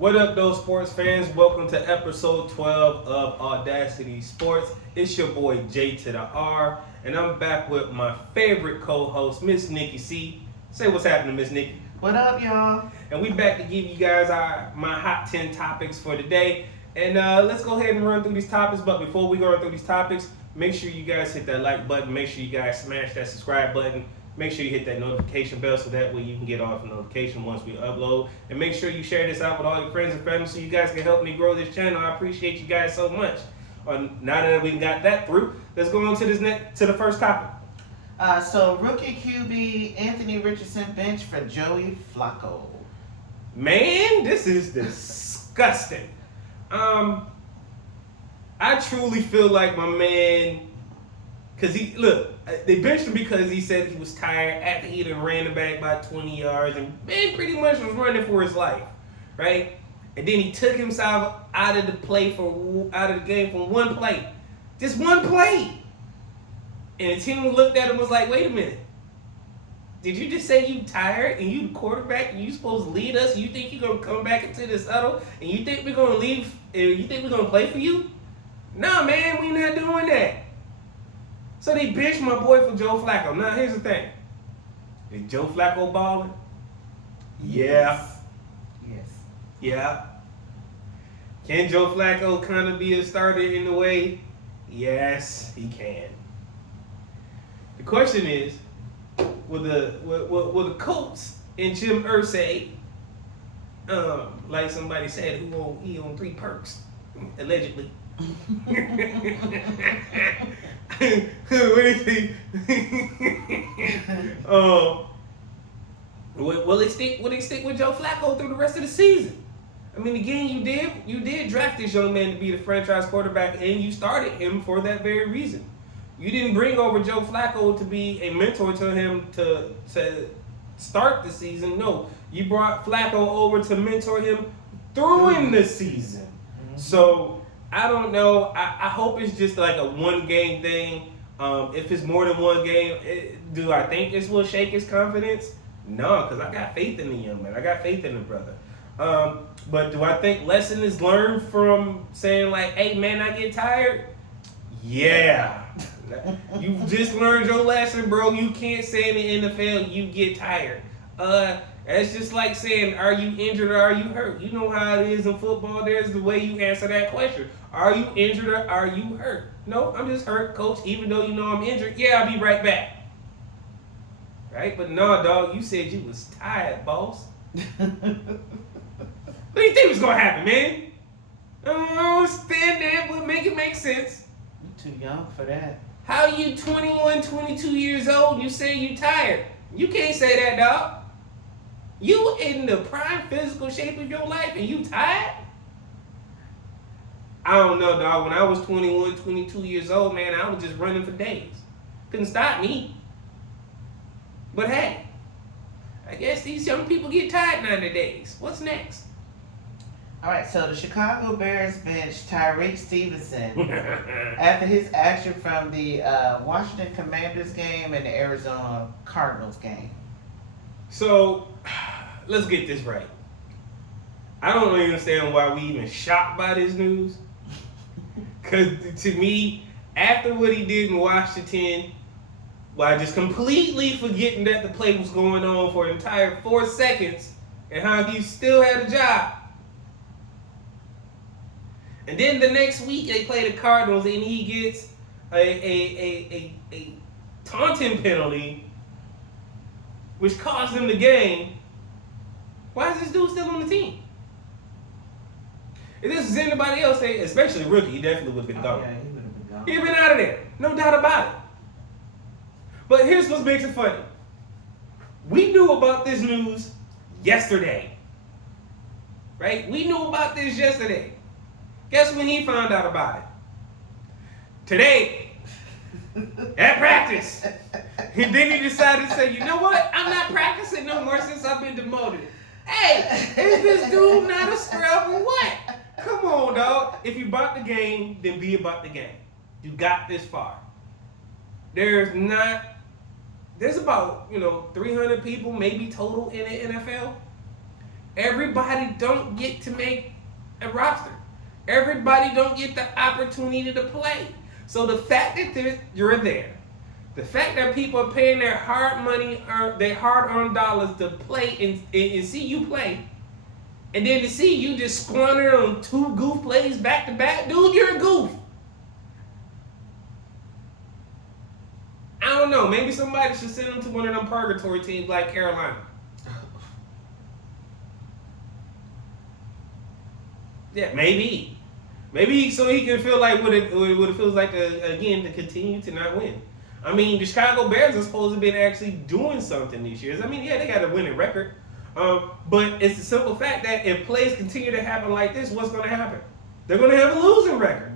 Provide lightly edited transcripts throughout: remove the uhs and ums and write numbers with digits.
What up, those sports fans? Welcome to episode 12 of AwwDacity Sports. It's your boy J2DaR, and I'm back with my favorite co-host, Miss NikkiC. Say what's happening, Miss Nikki. What up, y'all? And we back to give you guys my hot 10 topics for today. And let's go ahead and run through these topics. But before we go through these topics, make sure you guys hit that like button. Make sure you guys smash that subscribe button. Make sure you hit that notification bell so that way you can get off a notification once we upload. And make sure you share this out with all your friends and family so you guys can help me grow this channel. I appreciate you guys so much. Now that we got that through, let's go on to the first topic. So rookie QB Anthony Richardson bench for Joey Flacco. Man, this is disgusting. I truly feel like my man, because they benched him because he said he was tired after he done ran the back by 20 yards and man pretty much was running for his life, right? And then he took himself out of the game for one play. Just one play. And the team looked at him and was like, wait a minute. Did you just say you tired and you the quarterback and you supposed to lead us and you think you're going to come back into this huddle and you think we're going to leave and you think we're going to play for you? Nah, man, we not doing that. So they benched my boy for Joe Flacco. Now, here's the thing. Is Joe Flacco balling? Yeah. Yes. Yeah. Can Joe Flacco kind of be a starter in a way? Yes, he can. The question is, will the Colts and Jim Irsay, like somebody said, he on 3 perks, allegedly. What is he? Will they stick with Joe Flacco through the rest of the season? I mean, again, you did draft this young man to be the franchise quarterback, and you started him for that very reason. You didn't bring over Joe Flacco to be a mentor to him to start the season. No, you brought Flacco over to mentor him through the season. Mm-hmm. So I don't know. I hope it's just like a one-game thing. If it's more than one game, do I think this will shake his confidence? No, because I got faith in the young man. I got faith in the brother. But do I think lesson is learned from saying like, hey, man, I get tired? Yeah. You just learned your lesson, bro. You can't say in the NFL you get tired. It's just like saying, are you injured or are you hurt? You know how it is in football. There's the way you answer that question. Are you injured or are you hurt? No, I'm just hurt, coach, even though you know I'm injured. Yeah, I'll be right back. Right? But no, dog, you said you was tired, boss. What do you think was going to happen, man? Oh, stand there, but make it make sense. You're too young for that. How you 21, 22 years old, you say you tired? You can't say that, dog. You in the prime physical shape of your life and you tired? I don't know, dog. When I was 21, 22 years old, man, I was just running for days. Couldn't stop me. But hey, I guess these young people get tired nowadays. What's next? All right, so the Chicago Bears bench Tyreek Stevenson after his action from the Washington Commanders game and the Arizona Cardinals game. So, let's get this right. I don't really understand why we even shocked by this news. Because to me, after what he did in Washington, while just completely forgetting that the play was going on for an entire 4 seconds and how he still had a job. And then the next week they play the Cardinals and he gets a taunting penalty, which cost them the game. Why is this dude still on the team? If this is anybody else, especially rookie, he definitely would have been gone. Yeah, he would have been gone. He'd have been out of there. No doubt about it. But here's what makes it funny. We knew about this news yesterday. Right? We knew about this yesterday. Guess when he found out about it? Today. At practice. And then he decided to say, you know what? I'm not practicing no more since I've been demoted. Hey, is this dude not a scrub or what? Come on, dog. If you bought the game, then be about the game. You got this far. There's about 300 people maybe total in the NFL. Everybody don't get to make a roster. Everybody don't get the opportunity to play. So the fact that you're there, the fact that people are paying their hard money, their hard-earned dollars to play and see you play, and then to see you just squander on 2 goof plays back to back, dude, you're a goof. I don't know. Maybe somebody should send him to one of them purgatory teams like Carolina. Yeah, maybe. Maybe so he can feel like what it feels like again to continue to not win. I mean, the Chicago Bears are supposed to be actually doing something this year. I mean, yeah, they got a winning record. But it's the simple fact that if plays continue to happen like this, what's going to happen? They're going to have a losing record.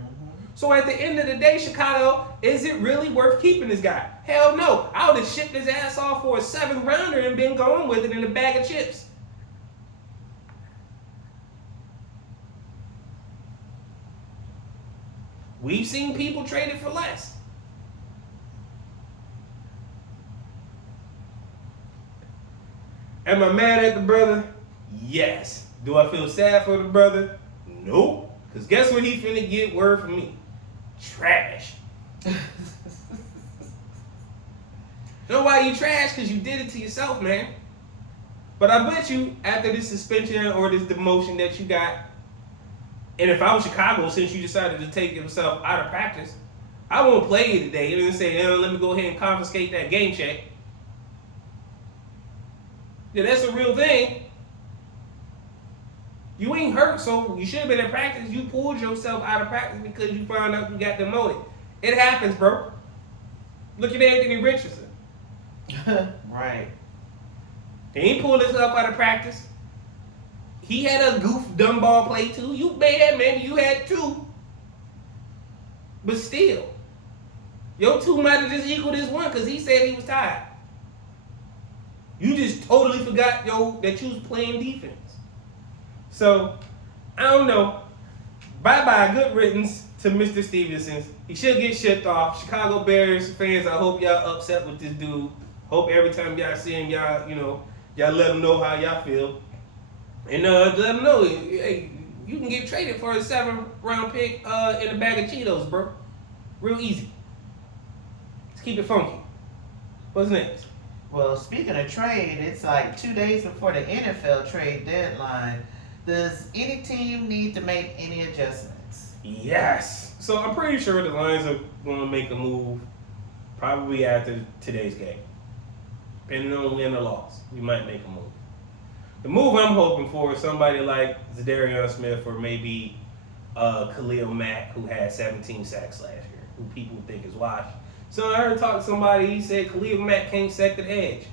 So at the end of the day, Chicago, is it really worth keeping this guy? Hell no. I would have shipped his ass off for a 7th rounder and been going with it in a bag of chips. We've seen people trade it for less. Am I mad at the brother? Yes. Do I feel sad for the brother? Nope. Because guess what he finna get word from me? Trash. You know why you trash? Because you did it to yourself, man. But I bet you after this suspension or this demotion that you got, and if I was Chicago, since you decided to take yourself out of practice, I won't play you today. And then say, let me go ahead and confiscate that game check. Yeah, that's a real thing. You ain't hurt, so you should have been in practice. You pulled yourself out of practice because you found out you got demoted. It happens, bro. Look at Anthony Richardson. Right. He pulled himself out of practice. He had a goof dumb ball play too. You bad, man. You had 2. But still, your 2 might have just equaled his 1 because he said he was tired. You just totally forgot, that you was playing defense. So, I don't know. Bye-bye. Good riddance to Mr. Stevenson. He should get shipped off. Chicago Bears fans, I hope y'all upset with this dude. Hope every time y'all see him, y'all let him know how y'all feel. And let him know, hey, you can get traded for a 7th round pick in a bag of Cheetos, bro. Real easy. Let's keep it funky. What's next? Well, speaking of trade, it's like 2 days before the NFL trade deadline. Does any team need to make any adjustments? Yes. So I'm pretty sure the Lions are going to make a move probably after today's game. Depending on win or loss, we might make a move. The move I'm hoping for is somebody like J2DaR Smith or maybe Khalil Mack, who had 17 sacks last year, who people think is washed. So I heard talk to somebody, he said Khalil Mack can't set the edge.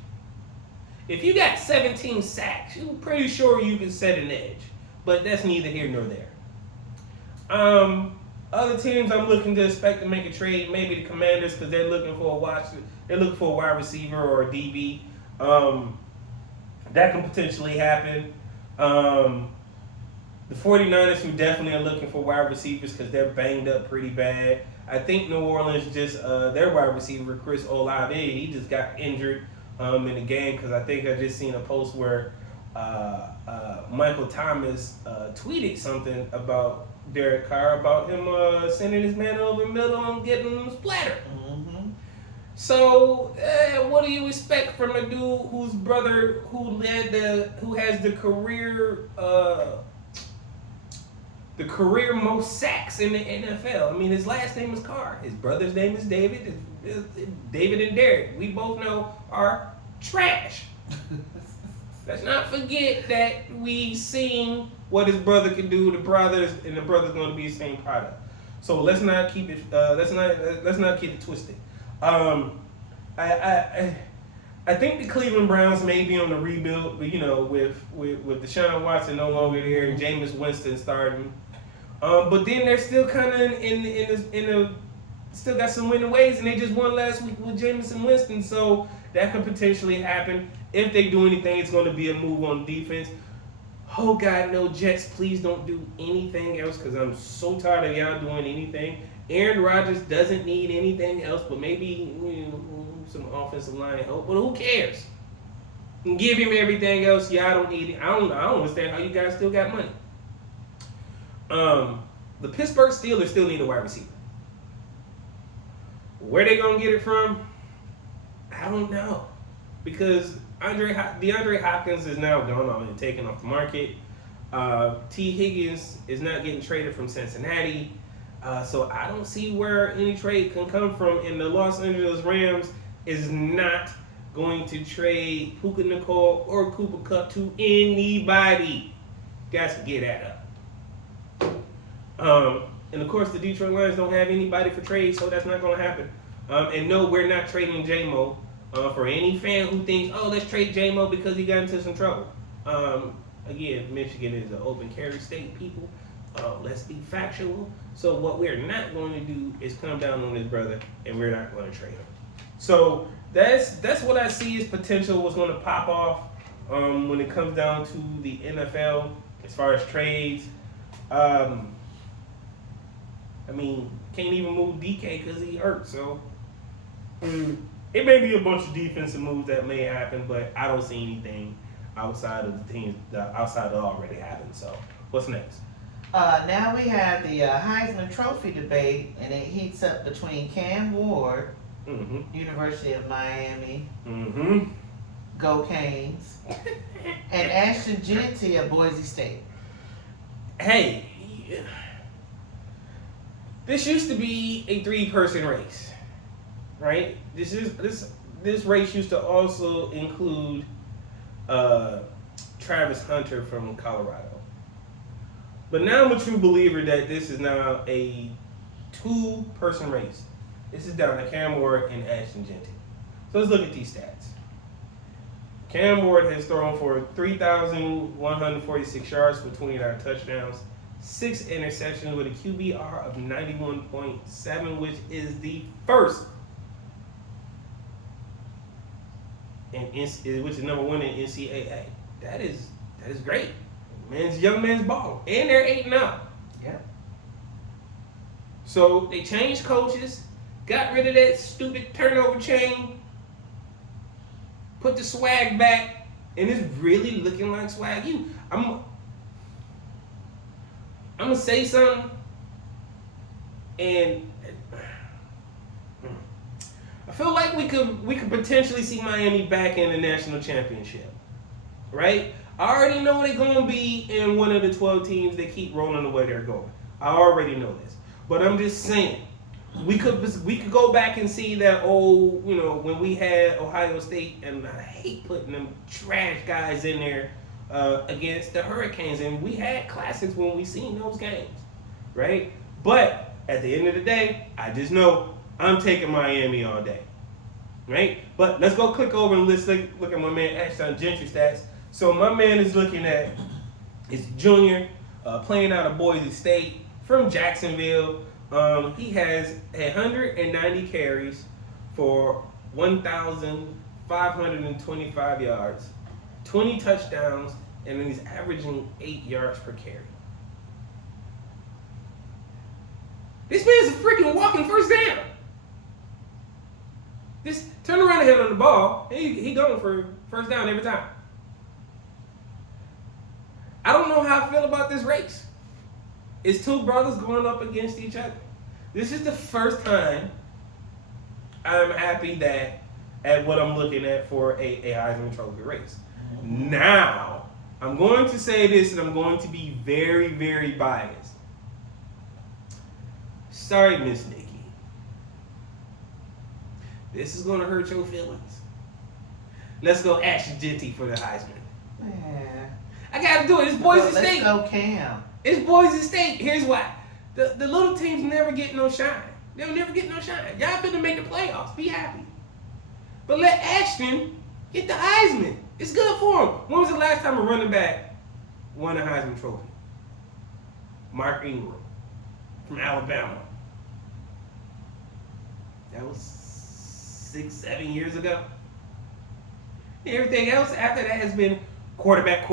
If you got 17 sacks, you're pretty sure you can set an edge. But that's neither here nor there. Other teams I'm looking to expect to make a trade, maybe the Commanders, because they're looking for a wide receiver or a DB. That can potentially happen. The 49ers, who definitely are looking for wide receivers because they're banged up pretty bad. I think New Orleans just, their wide receiver, Chris Olave, he just got injured in the game because I think I just seen a post where Michael Thomas tweeted something about Derek Carr, about him sending his man over the middle and getting him splattered. Mm-hmm. So, what do you expect from a dude whose brother who has the career most sacks in the NFL? I mean, his last name is Carr. His brother's name is David. David and Derek, we both know, are trash. Let's not forget that we seen what his brother can do. The brother's going to be the same product. So let's not keep it. Let's not keep it twisted. I think the Cleveland Browns may be on the rebuild, but with Deshaun Watson no longer there and Jameis Winston starting. But then they're still kind of still got some winning ways, and they just won last week with Jameis and Winston, so that could potentially happen. If they do anything, it's going to be a move on defense. Oh God, no, Jets, please don't do anything else because I'm so tired of y'all doing anything. Aaron Rodgers doesn't need anything else, but maybe some offensive line help. But who cares? and give him everything else. Yeah, I don't need it. I don't understand how you guys still got money. The Pittsburgh Steelers still need a wide receiver. Where they gonna get it from? I don't know, because DeAndre Hopkins is now gone on and taken off the market. T. Higgins is not getting traded from Cincinnati, so I don't see where any trade can come from. And the Los Angeles Rams is not going to trade Puka Nicole or Cooper Kupp to anybody. Guys, get that up. And of course, the Detroit Lions don't have anybody for trade, so that's not going to happen. And no, we're not trading J-Mo. For any fan who thinks, oh, let's trade J-Mo because he got into some trouble. Again, Michigan is an open carry state, people. Let's be factual. So what we're not going to do is come down on this brother, and we're not going to trade him. So that's what I see as potential was going to pop off when it comes down to the NFL as far as trades. I mean, can't even move DK because he hurt. So it may be a bunch of defensive moves that may happen, but I don't see anything outside of the teams outside of already happened. So what's next? Now we have the Heisman Trophy debate, and it heats up between Cam Ward, University of Miami, Go Canes, and Ashton Jeanty of Boise State. Hey, this used to be a 3-person race, right? This race used to also include Travis Hunter from Colorado. But now I'm a true believer that this is now a 2-person race. This is down to Cam Ward and Ashton Jeanty. So let's look at these stats. Cam Ward has thrown for 3,146 yards with 29 touchdowns, 6 interceptions with a QBR of 91.7, which is the first, which is number 1 in NCAA. That is great. Young man's ball, and they're 8-0. Yep. So they changed coaches, got rid of that stupid turnover chain, put the swag back, and it's really looking like swag. I'm gonna say something, and I feel like we could potentially see Miami back in the national championship, right? I already know they're gonna be in one of the 12 teams that keep rolling the way they're going. I already know this, but I'm just saying we could go back and see that old, when we had Ohio State, and I hate putting them trash guys in there against the Hurricanes, and we had classics when we seen those games, right? But at the end of the day, I just know I'm taking Miami all day, right? But let's go click over and let's look at my man Ashton Jeanty stats. So my man is looking at his junior, playing out of Boise State from Jacksonville. He has 190 carries for 1,525 yards, 20 touchdowns, and then he's averaging 8 yards per carry. This man's a freaking walking first down. Just turn around and hit on the ball. He going for first down every time. I don't know how I feel about this race. It's 2 brothers going up against each other. This is the first time I'm happy at what I'm looking at for a Heisman Trophy race. Now, I'm going to say this, and I'm going to be very, very biased. Sorry, Miss Nikki. This is going to hurt your feelings. Let's go Ashton Jeanty for the Heisman. Yeah. I got to do it. It's Boise State. Let's go Cam. It's Boise State. Here's why. The little teams never get no shine. They'll never get no shine. Y'all finna make the playoffs. Be happy. But let Ashton get the Heisman. It's good for him. When was the last time a running back won a Heisman Trophy? Mark Ingram from Alabama. That was 6-7 years ago. Everything else after that has been quarterback.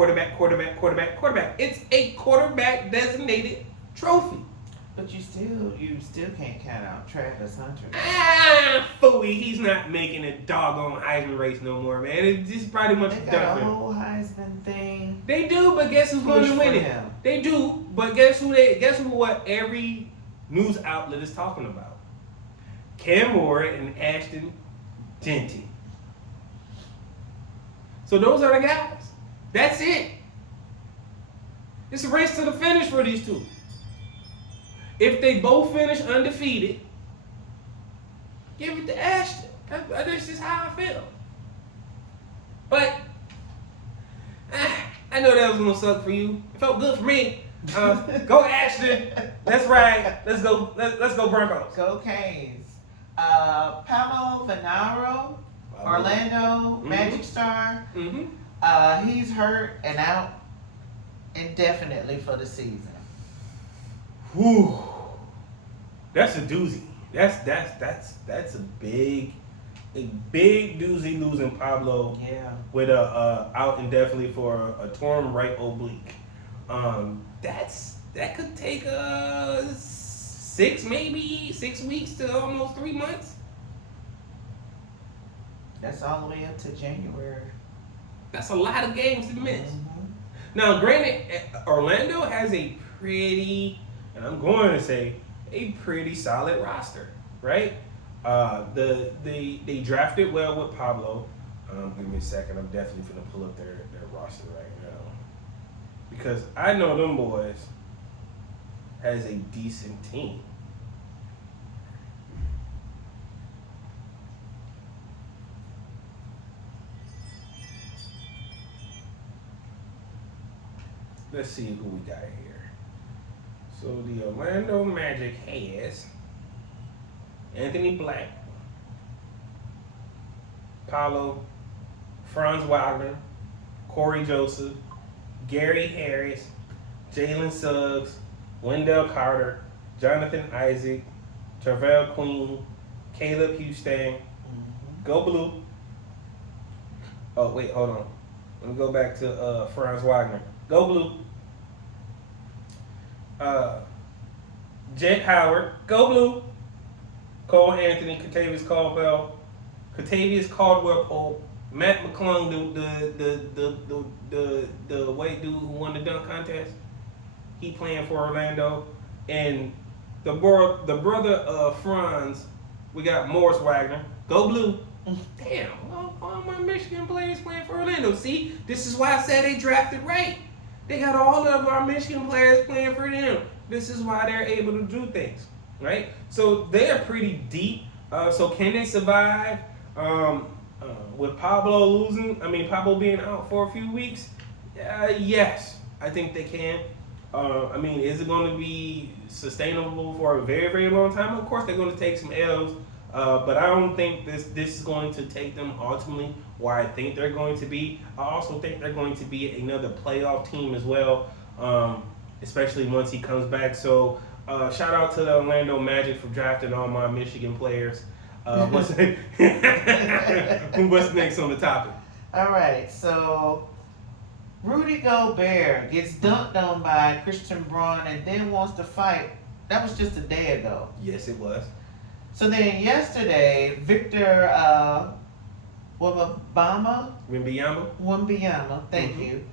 It's a quarterback designated trophy. But you still can't count out Travis Hunter. Phooey, he's not making a doggone Heisman race no more, man. It's just pretty much They done got for a him. whole Heisman thing. They do, but guess who's going to win it? Him. They do, but guess what every news outlet is talking about? Cam Moore and Ashton Jeanty. So those are the guys. That's it. It's a race to the finish for these two. If they both finish undefeated, give it to Ashton. That's just how I feel. But I know that was gonna suck for you. It felt good for me. Go Ashton. That's right. Let's go. Let's go Broncos. Go Canes. Pablo Venaro, Orlando Magic Star. He's hurt and out indefinitely for the season. Whew. That's a doozy. That's a big doozy losing Pablo. Yeah. With a out indefinitely for a torn right oblique. That could take 6 weeks to almost 3 months. That's all the way up to January. That's a lot of games to miss. Now, granted, Orlando has a pretty, and I'm going to say, a pretty solid roster, right? They drafted well with Pablo. Give me a second. I'm definitely going to pull up their roster right now. Because I know them boys has a decent team. Let's see who we got here. So the Orlando Magic has Anthony Black, Paulo, Franz Wagner, Corey Joseph, Gary Harris, Jalen Suggs, Wendell Carter, Jonathan Isaac, Travell Queen, Caleb Houston. Go Blue. Oh, wait, hold on. Let me go back to Franz Wagner. Go Blue. Jet Howard. Go Blue. Cole Anthony. Katavius Caldwell Pope. Matt McClung, the white dude who won the dunk contest. He playing for Orlando. And the brother of Franz, we got Morris Wagner. Go Blue. Damn, all my Michigan players playing for Orlando. See, this is why I said they drafted right. They got all of our Michigan players playing for them. This is why they're able to do things, right? So they are pretty deep. So can they survive with Pablo being out for a few weeks? Yes, I think they can. Is it going to be sustainable for a very, very long time? Of course, they're going to take some L's. But I don't think this is going to take them ultimately where I think they're going to be. I also think they're going to be another playoff team as well, especially once he comes back. So shout out to the Orlando Magic for drafting all my Michigan players. What's next on the topic? All right, so Rudy Gobert gets dunked on by Christian Braun and then wants to fight. That was just a day ago. Yes, it was. So then yesterday, Victor Wembanyama, thank you.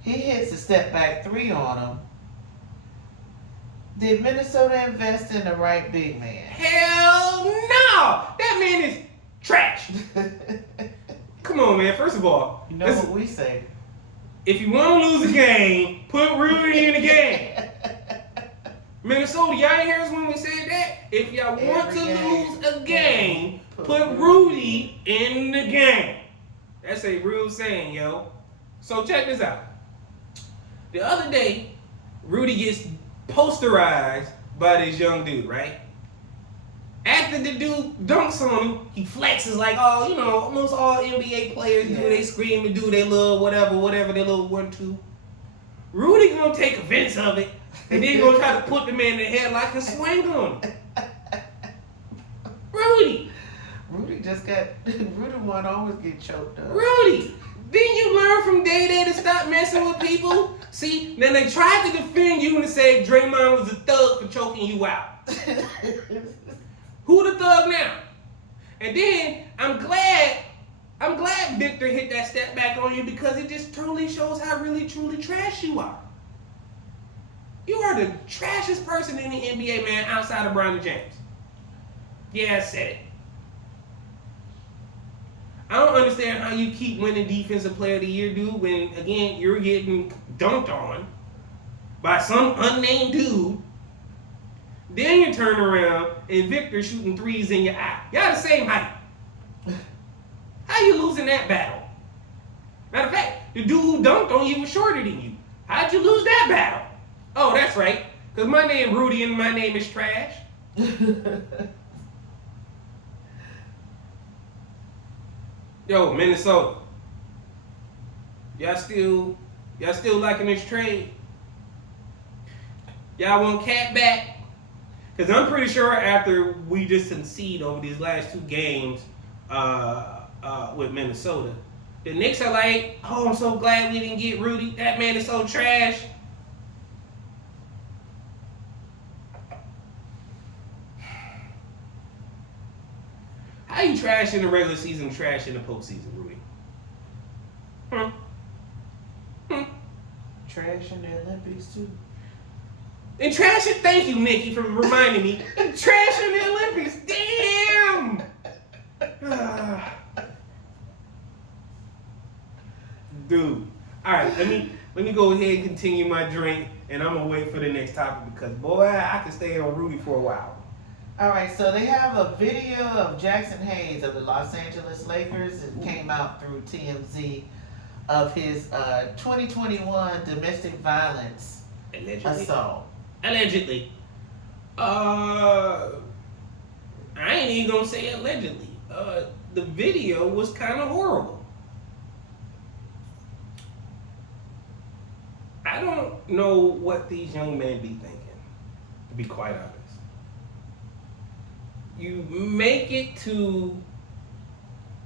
He hits a step back 3 on him. Did Minnesota invest in the right big man? Hell no! That man is trash. Come on, man. First of all, you know what we say. If you want to lose a game, put Rudy in the game. Minnesota, y'all ain't hear us when we said that? If y'all want to lose a game, put Rudy in the game. That's a real saying, yo. So check this out. The other day, Rudy gets posterized by this young dude, right? After the dude dunks on him, he flexes like, almost all NBA players do. They scream and do their little whatever, their little 1-2. Rudy gonna take offense of it. And then gonna try to put the man in the headlock and swing on him. Rudy won't always get choked up. Rudy, didn't you learn from Day to stop messing with people? See, then they tried to defend you and say Draymond was a thug for choking you out. Who the thug now? And then I'm glad Victor hit that step back on you because it just totally shows how really truly trash you are. You are the trashiest person in the NBA, man, outside of Bronny James. Yeah, I said it. I don't understand how you keep winning Defensive Player of the Year, dude, when, again, you're getting dunked on by some unnamed dude. Then you turn around and Victor shooting threes in your eye. Y'all the same height. How you losing that battle? Matter of fact, the dude who dunked on you was shorter than you. How'd you lose that battle? Oh, that's right. Because my name Rudy and my name is Trash. Yo, Minnesota. Y'all still liking this trade? Y'all want Cat back? Because I'm pretty sure after we just concede over these last two games with Minnesota, the Knicks are like, oh, I'm so glad we didn't get Rudy. That man is so trash. How you trash in the regular season, trash in the postseason, Rudy? Trash in the Olympics too. And trash it. Thank you, Nikki, for reminding me. Trash in the Olympics. Damn. Dude. All right. Let me go ahead and continue my drink, and I'm gonna wait for the next topic because boy, I can stay on Rudy for a while. All right, so they have a video of Jackson Hayes of the Los Angeles Lakers. It came out through TMZ of his 2021 domestic violence assault. Allegedly. I ain't even gonna say allegedly. The video was kind of horrible. I don't know what these young men be thinking, to be quite honest. You make it to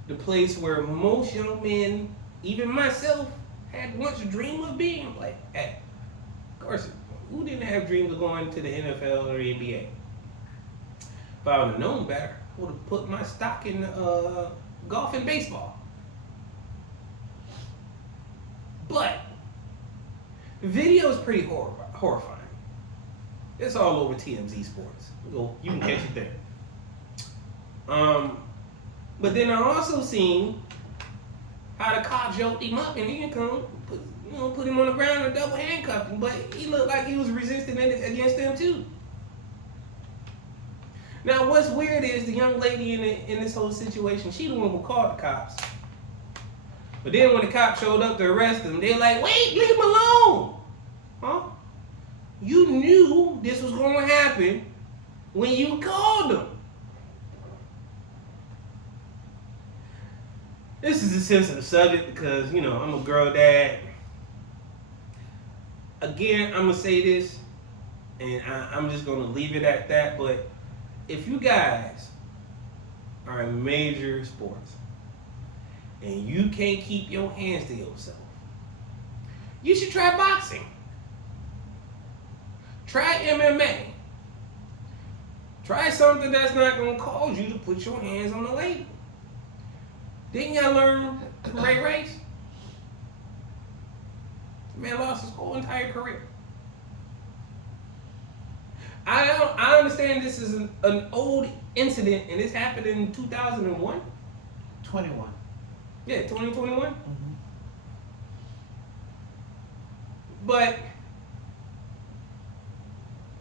the place where most young men, even myself, had once dreamed of being like at. Of course, who didn't have dreams of going to the NFL or the NBA? If I would have known better, I would have put my stock in golf and baseball. But the video is pretty horrifying. It's all over TMZ Sports. You can catch it there. But then I also seen how the cops yoked him up and he put him on the ground and double handcuffed him, but he looked like he was resisting against them too. Now what's weird is the young lady in this whole situation, she the one who called the cops. But then when the cops showed up to arrest him, they're like, wait, leave him alone. Huh? You knew this was going to happen when you called him. This is a sensitive subject because, I'm a girl dad. Again, I'm going to say this, and I'm just going to leave it at that, but if you guys are in major sports and you can't keep your hands to yourself, you should try boxing. Try MMA. Try something that's not going to cause you to put your hands on the label. Didn't y'all learn Ray Rice? The man lost his whole entire career. I understand this is an old incident, and this happened in 2001? 21. Yeah, 2021? Mm-hmm. But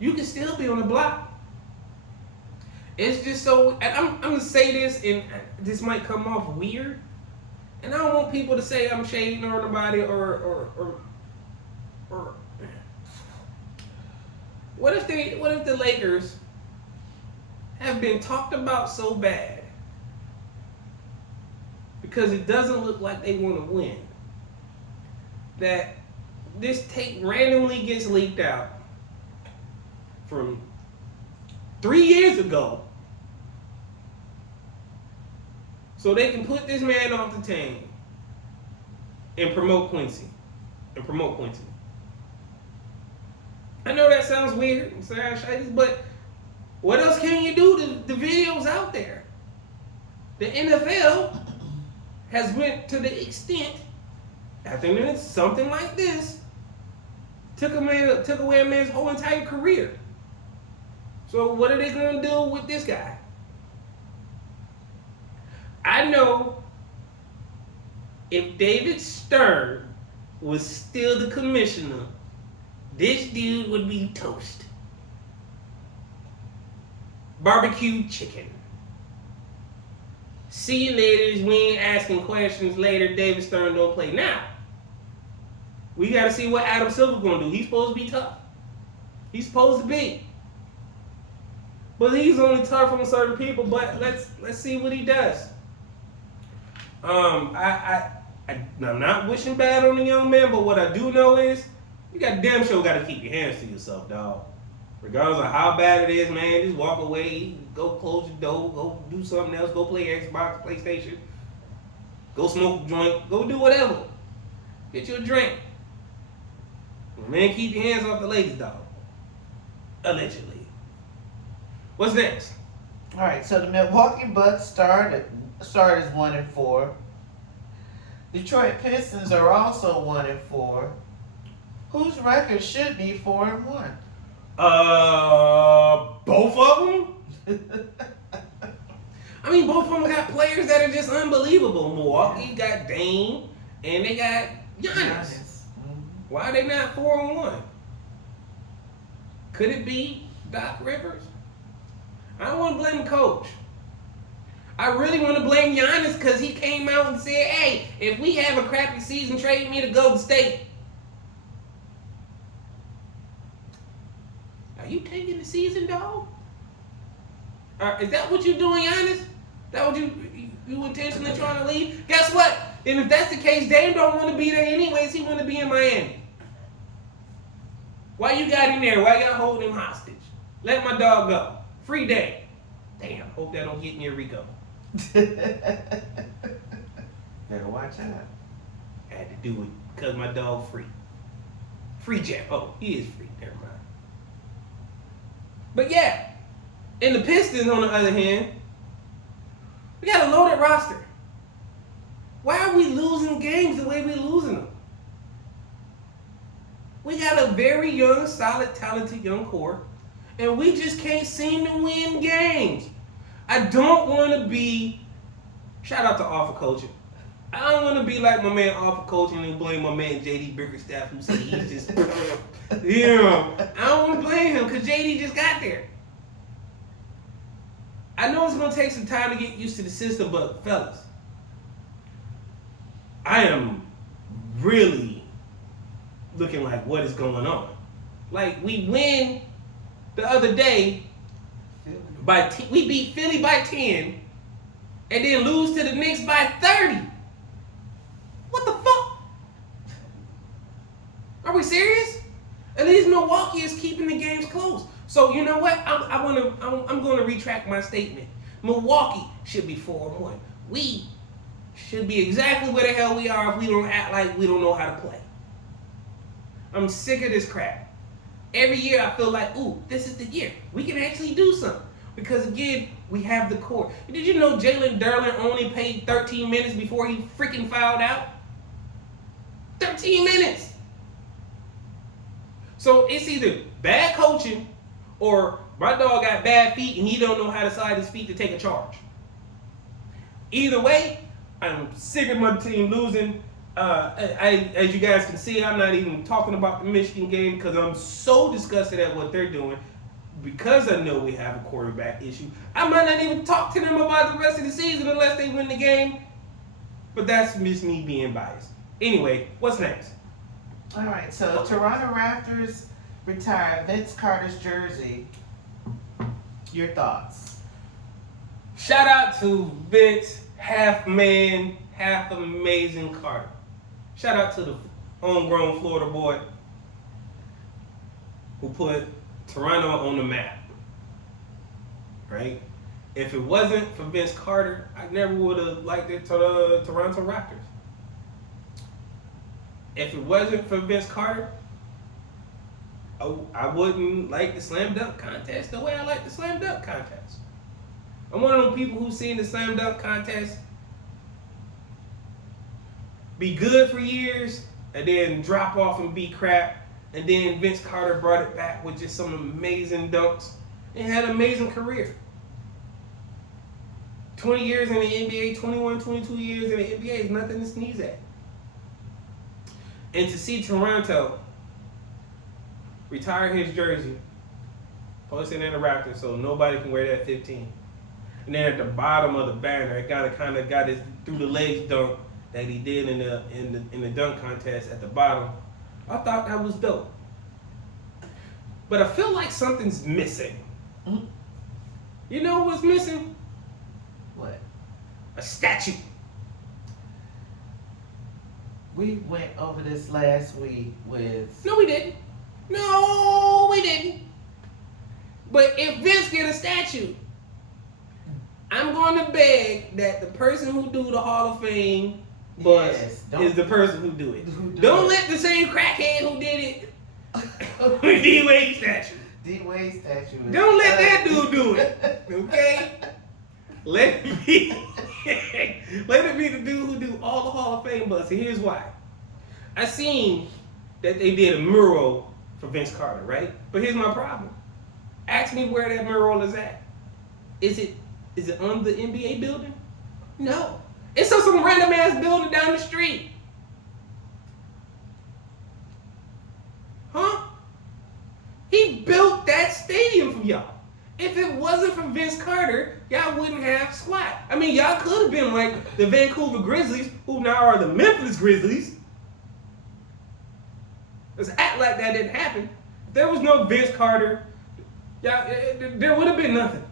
you can still be on the block. It's just so, and I'm going to say this, and this might come off weird, and I don't want people to say I'm shading on nobody or what if the Lakers have been talked about so bad because it doesn't look like they want to win that this tape randomly gets leaked out from 3 years ago so they can put this man off the team and promote Quincy. sounds weird. It sounds shady, but what else can you do? The video's out there. The NFL has went to the extent, I think it's something like this, took away a man's whole entire career. So what are they going to do with this guy? I know if David Stern was still the commissioner, this dude would be toast. Barbecue chicken. See you later. We ain't asking questions later. David Stern don't play. Now, we got to see what Adam Silver's going to do. He's supposed to be tough. He's supposed to be. But he's only tough on certain people. But let's see what he does. I'm not wishing bad on the young man, but what I do know is you got damn sure got to keep your hands to yourself, dog. Regardless of how bad it is, man, just walk away, go close your door, go do something else, go play Xbox, PlayStation, go smoke a joint, go do whatever. Get you a drink. Man, keep your hands off the ladies, dog. Allegedly. What's next? All right, so the Milwaukee Bucks started as 1-4. Detroit Pistons are also 1-4. Whose record should be 4-1? Both of them? I mean, both of them got players that are just unbelievable. Milwaukee got Dame, and they got Giannis. Why are they not 4-1? Could it be Doc Rivers? I don't want to blame the coach. I really want to blame Giannis because he came out and said, hey, if we have a crappy season, trade me to Golden State. Are you taking the season, dog? Is that what you're doing, Giannis? That what you intentionally trying to leave? Guess what? And if that's the case, Dame don't want to be there anyways. He want to be in Miami. Why you got him there? Why y'all holding him hostage? Let my dog go. Free Dame. Damn, hope that don't get near Rico. Better watch out. Had to do it because my dog free. Free Jack. Oh, he is free. Never mind. But yeah, and the Pistons, on the other hand, we got a loaded roster. Why are we losing games the way we're losing them? We got a very young, solid, talented young core, and we just can't seem to win games. I don't want to be, shout out to Offer Coaching. I don't want to be like my man Offer Coaching and blame my man JD Bickerstaff who said he's just, I don't want to blame him because JD just got there. I know it's going to take some time to get used to the system, but fellas, I am really looking like what is going on. Like we win the other day we beat Philly by 10 and then lose to the Knicks by 30. What the fuck? Are we serious? At least Milwaukee is keeping the games close. So you know what? I'm going to retract my statement. Milwaukee should be 4-1. We should be exactly where the hell we are if we don't act like we don't know how to play. I'm sick of this crap. Every year I feel like, ooh, this is the year. We can actually do something. Because again, we have the core. Did you know Jalen Derlin only played 13 minutes before he freaking fouled out? 13 minutes. So it's either bad coaching or my dog got bad feet and he don't know how to slide his feet to take a charge. Either way, I'm sick of my team losing. As you guys can see, I'm not even talking about the Michigan game because I'm so disgusted at what they're doing. Because I know we have a quarterback issue, I might not even talk to them about the rest of the season unless they win the game. But that's just me being biased. Anyway, what's next? All right, so Toronto Raptors retired Vince Carter's jersey. Your thoughts? Shout out to Vince, half man, half amazing Carter. Shout out to the homegrown Florida boy who put Toronto on the map, right? If it wasn't for Vince Carter, I never would have liked it to the Toronto Raptors. If it wasn't for Vince Carter, I wouldn't like the slam dunk contest the way I like the slam dunk contest. I'm one of those people who's seen the slam dunk contest be good for years and then drop off and be crap. And then Vince Carter brought it back with just some amazing dunks and had an amazing career. 20 years in the NBA, 21, 22 years in the NBA is nothing to sneeze at. And to see Toronto retire his jersey, post it in the Raptors so nobody can wear that 15. And then at the bottom of the banner, it got his through the legs dunk that he did in the dunk contest at the bottom. I thought that was dope. But I feel like something's missing. Mm-hmm. You know what's missing? What? A statue. We went over this last week with... No, we didn't. No, we didn't. But if Vince get a statue, I'm going to beg that the person who do the Hall of Fame bus is the person who do it. Don't let the same crackhead who did it with D-Wade statue. D-Wade statue. Don't let that dude do it. Okay? Let it be the dude who do all the Hall of Fame bus. And here's why. I seen that they did a mural for Vince Carter, right? But here's my problem. Ask me where that mural is at. Is it on the NBA building? No. It's on some random ass building down the street. Huh? He built that stadium for y'all. If it wasn't for Vince Carter, y'all wouldn't have squat. I mean, y'all could have been like the Vancouver Grizzlies, who now are the Memphis Grizzlies. Let's act like that didn't happen. If there was no Vince Carter, y'all, there would have been nothing.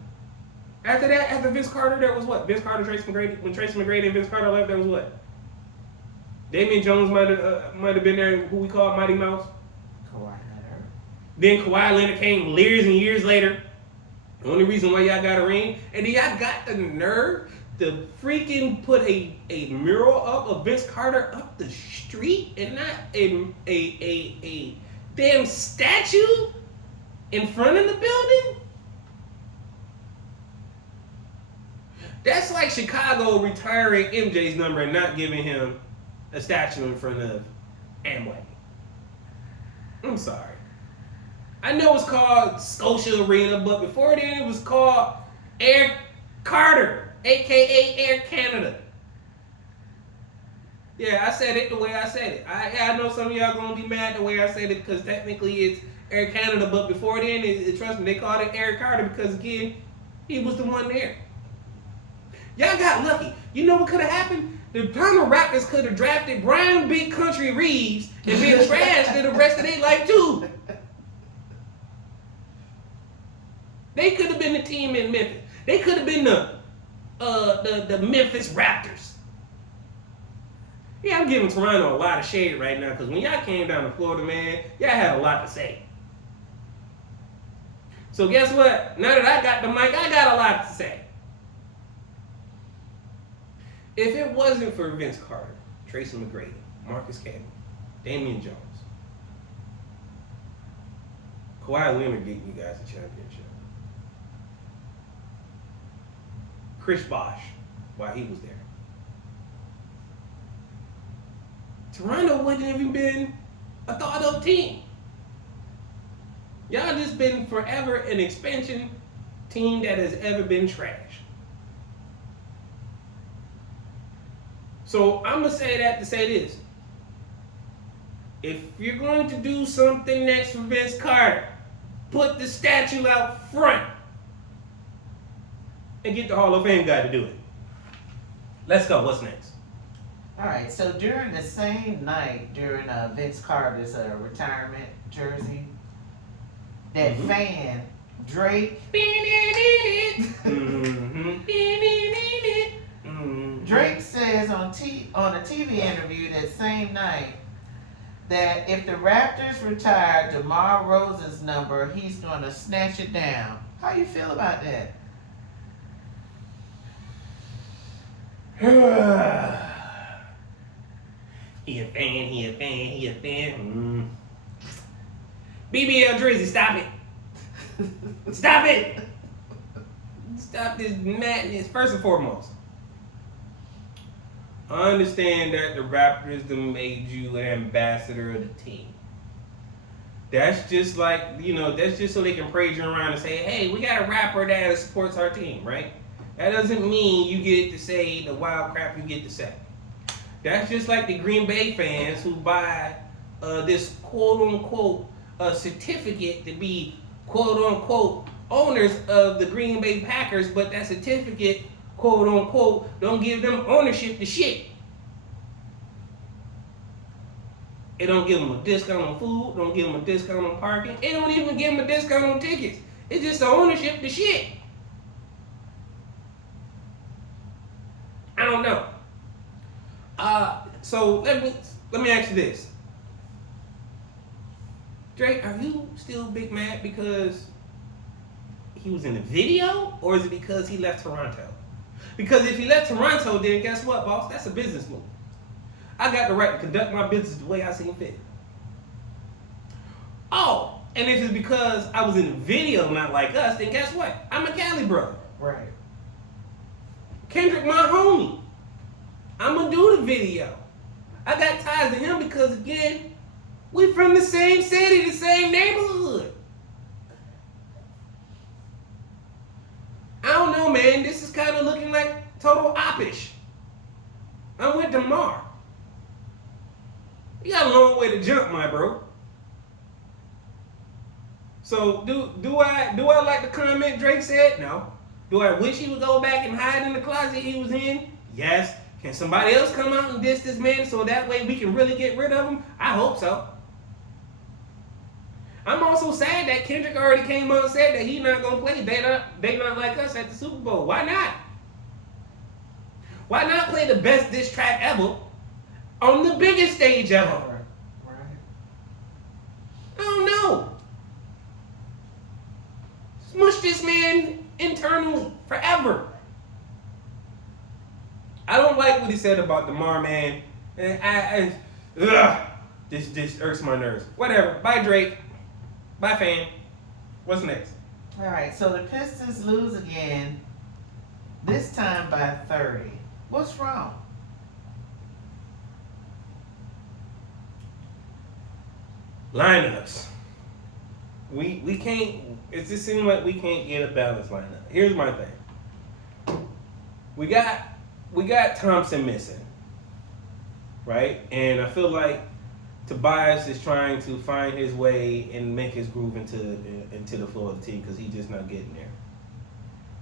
After that, after Vince Carter, there was what? Vince Carter, Tracy McGrady. When Tracy McGrady and Vince Carter left, there was what? Damian Jones might have been there, who we call Mighty Mouse. Kawhi Leonard. Then Kawhi Leonard came years and years later. The only reason why y'all got a ring, and then y'all got the nerve to freaking put a mural up of Vince Carter up the street and not a damn statue in front of the building? That's like Chicago retiring MJ's number and not giving him a statue in front of Amway. I'm sorry. I know it's called Scotia Arena, but before then it was called Air Carter, aka Air Canada. Yeah, I said it the way I said it. I know some of y'all gonna be mad the way I said it because technically it's Air Canada, but before then, trust me, they called it Air Carter because again, he was the one there. Y'all got lucky. You know what could have happened? The Toronto Raptors could have drafted Brian Big Country Reeves and been trashed for the rest of their life too. They could have been the team in Memphis. They could have been the Memphis Raptors. Yeah, I'm giving Toronto a lot of shade right now because when y'all came down to Florida, man, y'all had a lot to say. So guess what? Now that I got the mic, I got a lot to say. If it wasn't for Vince Carter, Tracy McGrady, Marcus Camby, Damian Jones, Kawhi Leonard getting you guys a championship. Chris Bosh, while he was there. Toronto wouldn't even been a thought of team. Y'all just been forever an expansion team that has ever been trash. So I'm going to say that to say this. If you're going to do something next for Vince Carter, put the statue out front and get the Hall of Fame guy to do it. Let's go. What's next? All right. So during the same night, during Vince Carter's retirement jersey, that fan, Drake, Drake says on a TV interview that same night that if the Raptors retire DeMar DeRozan's number, he's going to snatch it down. How you feel about that? He a fan. BBL Drizzy, stop it. Stop it. Stop this madness. First and foremost, I understand that the Raptors done made you an ambassador of the team. That's just like, that's just so they can praise you around and say, hey, we got a rapper that supports our team, right? That doesn't mean you get to say the wild crap you get to say. That's just like the Green Bay fans who buy this quote-unquote certificate to be quote-unquote owners of the Green Bay Packers, but that certificate, quote-unquote, don't give them ownership to shit. It don't give them a discount on food, don't give them a discount on parking, it don't even give them a discount on tickets. It's just the ownership to shit. I don't know. So let me ask you this. Drake, are you still big mad because he was in the video, or is it because he left Toronto? Because if he left Toronto, then guess what, boss? That's a business move. I got the right to conduct my business the way I see fit. Oh, and if it's because I was in the video, not like us, then guess what? I'm a Cali brother. Right. Kendrick, my homie. I'm gonna do the video. I got ties to him because, again, we from the same city, the same neighborhood. I don't know, man. This is kind of looking like total oppish. I'm with DeMar. You got a long way to jump, my bro. So do I like the comment Drake said? No. Do I wish he would go back and hide in the closet he was in? Yes. Can somebody else come out and diss this man so that way we can really get rid of him? I hope so. I'm also sad that Kendrick already came out and said that he's not gonna play They Not Like Us at the Super Bowl. Why not? Why not play the best diss track ever on the biggest stage ever? Right. I don't know. Smush this man internally forever. I don't like what he said about DeMar, man. This irks my nerves. Whatever. Bye, Drake. Bye, fan. What's next? All right, so the Pistons lose again, this time by 30. What's wrong? Lineups. We can't, it just seems like we can't get a balanced lineup. Here's my thing. We got Thompson missing, right? And I feel like Tobias is trying to find his way and make his groove into the flow of the team because he's just not getting there,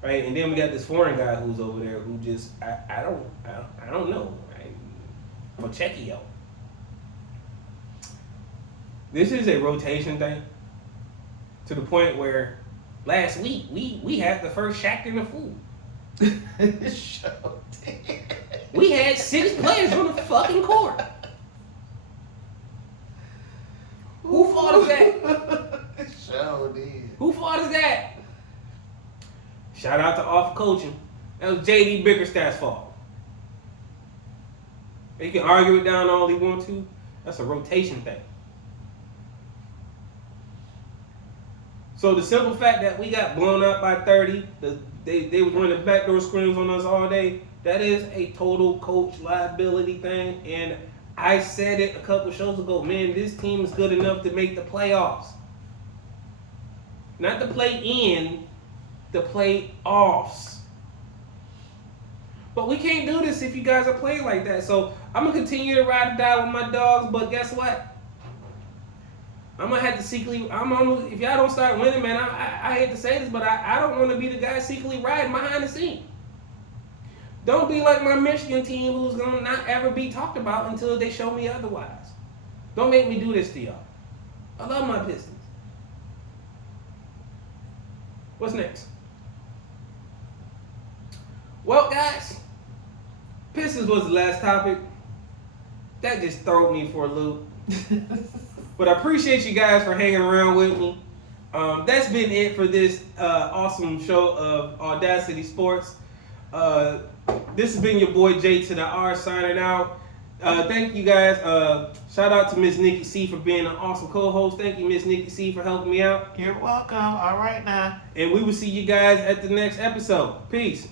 right? And then we got this foreign guy who's over there who just I don't know, right? Pochecchio. This is a rotation thing to the point where last week we had the first Shaq in the food. We had 6 players on the fucking court. Who fault is that? Who fault is that? Shout out to off coaching. That was JD Bickerstaff's fault. He can argue it down all he wants to. That's a rotation thing. So the simple fact that we got blown out by 30, they was running backdoor screens on us all day, that is a total coach liability thing. And I said it a couple shows ago, man, this team is good enough to make the playoffs. Not to play in, the playoffs. But we can't do this if you guys are playing like that. So I'm going to continue to ride or die with my dogs, but guess what? I'm going to have to secretly, if y'all don't start winning, man, I hate to say this, but I don't want to be the guy secretly riding behind the scene. Don't be like my Michigan team who's going to not ever be talked about until they show me otherwise. Don't make me do this to y'all. I love my Pistons. What's next? Well, guys, Pistons was the last topic. That just threw me for a loop. But I appreciate you guys for hanging around with me. That's been it for this awesome show of AwwDacity Sports. This has been your boy J2DaR signing out. Thank you guys. Shout out to Miss NikkiC for being an awesome co-host. Thank you, Miss NikkiC, for helping me out. You're welcome. All right now. And we will see you guys at the next episode. Peace.